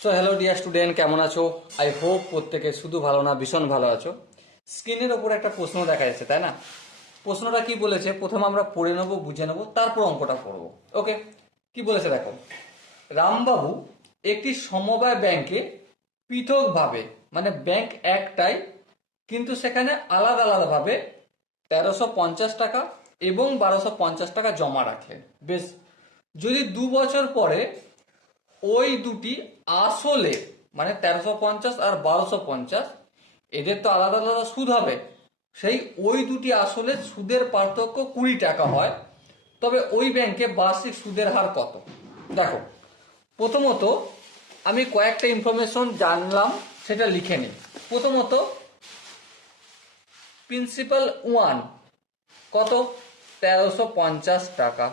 So hello dear student কেমন আছো? I hope প্রত্যেকে শুধু ভালো না, ভীষণ ভালো আছো। স্ক্রিনের ওপর একটা প্রশ্ন দেখা যাচ্ছে, তাই না? প্রশ্নটা কি বলেছে? প্রথমে আমরা পড়ে নেব, বুঝে নেব, তারপর অঙ্কটা করব। ওকে কি বলেছে দেখো? রামবাবু একটি সমবায় ব্যাংকে পৃথকভাবে মানে ব্যাংক একটাই, কিন্তু সেখানে আলাদা আলাদাভাবে তেরোশো পঞ্চাশ টাকা এবং বারোশো পঞ্চাশ টাকা জমা রাখলেন বেশ, যদি দু বছর পরে ওই দুটি আসলে মানে তেরোশো পঞ্চাশ আর বারোশো পঞ্চাশ, এদের তো আলাদা আলাদা সুদ হবে। সেই ওই দুটি আসলে সুদের পার্থক্য কুড়ি টাকা হয়। তবে ওই ব্যাংকে বার্ষিক সুদের হার কত? দেখো, প্রথমত আমি কয়েকটা ইনফরমেশন জানলাম, সেটা লিখে নিই। প্রথমত প্রিন্সিপাল ওয়ান কত? তেরোশো পঞ্চাশ টাকা।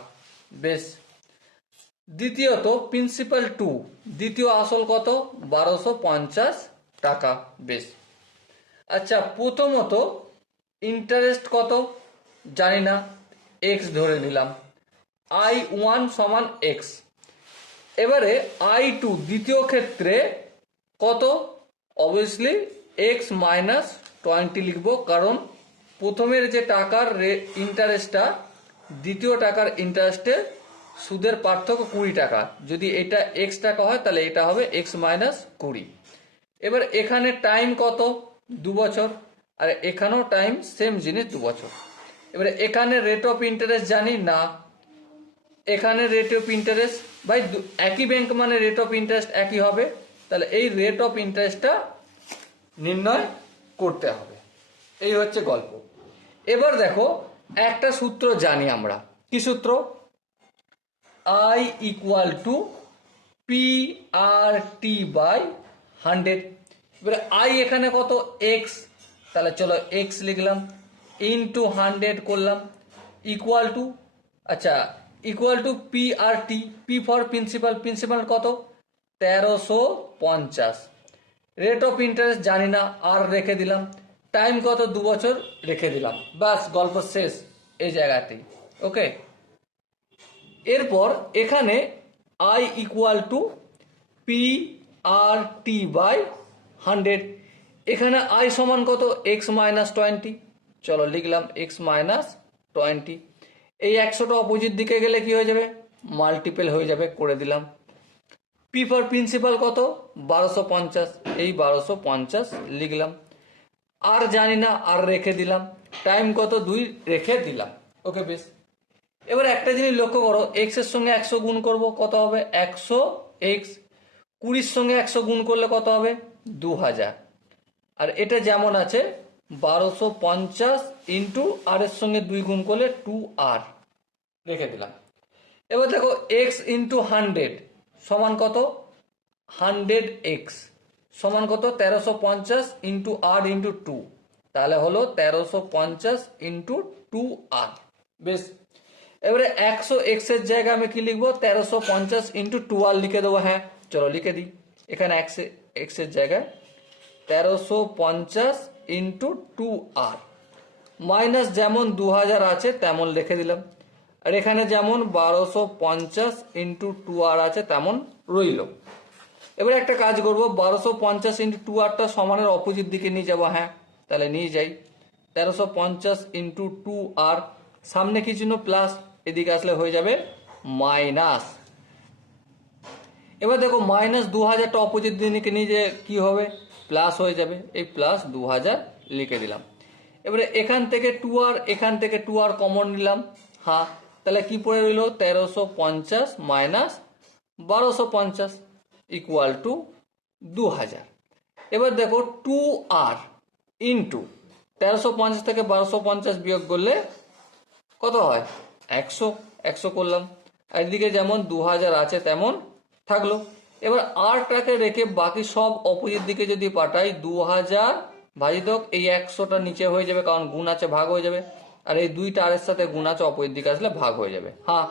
বেশ দ্বিতীয়ত প্রিন্সিপাল টু দ্বিতীয় আসল কত? বারোশো পঞ্চাশ টাকা বেশ। আচ্ছা প্রথমত ইন্টারেস্ট কত? জানি না এক্স ধরে নিলাম। আই ওয়ান সমান এক্স এবারে আই টু দ্বিতীয় ক্ষেত্রে কত? অবভিয়াসলি এক্স মাইনাস টোয়েন্টি লিখব, কারণ প্রথমের যে টাকার ইন্টারেস্টটা দ্বিতীয় টাকার ইন্টারেস্টে সুদের পার্থক্য কুড়ি টাকা। যদি এটা এক্স টাকা হয়, তাহলে এটা হবে এক্স মাইনাস কুড়ি। এবার এখানে টাইম কত? দু বছর। আর এখানেও টাইম সেম জিনিস দু বছর। এবারে এখানে রেট অফ ইন্টারেস্ট জানি? না। এখানে রেট অফ ইন্টারেস্ট ভাই একই ব্যাংক মানে রেট অফ ইন্টারেস্ট একই হবে। তাহলে এই রেট অফ ইন্টারেস্টটা নির্ণয় করতে হবে। এই হচ্ছে গল্প। এবার দেখো, একটা সূত্র জানি আমরা। কি সূত্র? I equal to P R T by hundred এবারে আই এখানে কত? এক্স তাহলে চলো এক্স লিখলাম। ইন্টু হান্ড্রেড করলাম। ইকুয়াল টু আচ্ছা equal to P R T P for principal principal কত? তেরোশো পঞ্চাশ। রেট অফ ইন্টারেস্ট জানি না আর রেখে দিলাম। টাইম কত? দু বছর রেখে দিলাম। বাস গল্প শেষ এই জায়গাতেই। ওকে এরপর এখানে I equal to P R T by hundred এখানে আই সমান কত? এক্স মাইনাস টোয়েন্টি চলো লিখলাম এক্স মাইনাস টোয়েন্টি এই একশোটা অপোজিট দিকে গেলে কি হয়ে যাবে? মাল্টিপেল হয়ে যাবে, করে দিলাম। পি ফর প্রিন্সিপাল কত? বারোশো পঞ্চাশ। এই বারোশো পঞ্চাশ লিখলাম। আর জানি না, আর রেখে দিলাম। টাইম কত? দুই, রেখে দিলাম। ওকে বেশ। এবার একটা জিনিস লক্ষ্য করো এক্সের সঙ্গে একশো গুণ করব, কত হবে? একশো এক্স। কুড়ির সঙ্গে একশো গুণ করলে কত হবে? দু হাজার। আর এটা যেমন আছে, বারোশো পঞ্চাশ ইন্টু আর এর সঙ্গে দুই গুণ করলে টু আর রেখে দিলাম। এবার দেখো এক্স ইন্টু হান্ড্রেড সমান কত? হান্ড্রেড এক্স সমান কত? তেরোশো পঞ্চাশ ইন্টু আর ইন্টু টু তাহলে হলো তেরোশো পঞ্চাশ ইন্টু টু আর বেশ এবারে একশো এক্সের জায়গায় আমি কি লিখব? তেরোশো পঞ্চাশ ইন্টু টু আর লিখে দেবো। হ্যাঁ চলো লিখে দিই। এখানে এক্স এক্সের জায়গায় তেরোশো পঞ্চাশ ইন্টু টু আর মাইনাস যেমন দু হাজার আছে, তেমন লিখে দিলাম। আর এখানে যেমন বারোশো পঞ্চাশ ইন্টু টু আর আছে, তেমন রইল। এবার একটা কাজ করব, বারোশো পঞ্চাশ ইন্টু টু আরটা সমানের অপোজিট দিকে নিয়ে যাব। হ্যাঁ তাহলে নিয়ে যাই। তেরোশো পঞ্চাশ ইন্টু টু আর সামনে কি চিহ্ন? প্লাস এদিকে আসলে হয়ে যাবে মাইনাস। এবার দেখো মাইনাস দু হাজারটা অপোজিট দিকে নিয়ে যে কি হবে? প্লাস হয়ে যাবে। এই প্লাস দু হাজার লিখে দিলাম। এবারে এখান থেকে টু আর, এখান থেকে টু আর কমন নিলাম। হ্যাঁ তাহলে কি পড়ে রইল? তেরোশো পঞ্চাশ মাইনাস বারোশো পঞ্চাশ ইকুয়াল টু দু হাজার এবার দেখো টু আর ইন্টু তেরোশো পঞ্চাশ থেকে বারোশো পঞ্চাশ বিয়োগ করলে কত হয়? একশো একশো করলাম। এদিকে যেমন দু হাজার আছে তেমন থাকল। এবার আরটাকে রেখে বাকি সব অপোজিট দিকে যদি পাঠাই দু হাজার ভাজিতক এই একশোটা নিচে হয়ে যাবে, কারণ গুণ আছে, ভাগ হয়ে যাবে। আর এই দুইটা আর সাথে গুণ আছে, অপোজিট দিকে আসলে ভাগ হয়ে যাবে। হ্যাঁ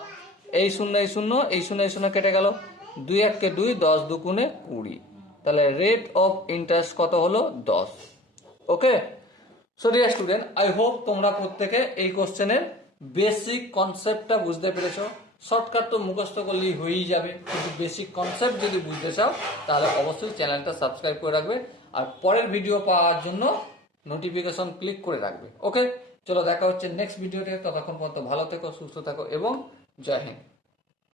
এই শূন্য এই শূন্য এই শূন্য এই শূন্য কেটে গেল। দুই এককে দুই, দশ দুগুণে কুড়ি। তাহলে রেট অফ ইন্টারেস্ট কত হলো? দশ। Okay so dear student I hope তোমরা প্রত্যেকে এই কোশ্চেনের বেসিক কনসেপ্টটা বুঝতে পেরেছ? শর্টকাট তো মুখস্থ করলেই হয়েই যাবে। কিন্তু বেসিক কনসেপ্ট যদি বুঝতে চাও, তাহলে অবশ্যই চ্যানেলটা সাবস্ক্রাইব করে রাখবে আর পরের ভিডিও পাওয়ার জন্য নোটিফিকেশন ক্লিক করে রাখবে। ওকে চলো দেখা হচ্ছে নেক্সট ভিডিওতে ততক্ষণ পর্যন্ত ভালো থেকো, সুস্থ থাকো এবং জয় হিন্দ।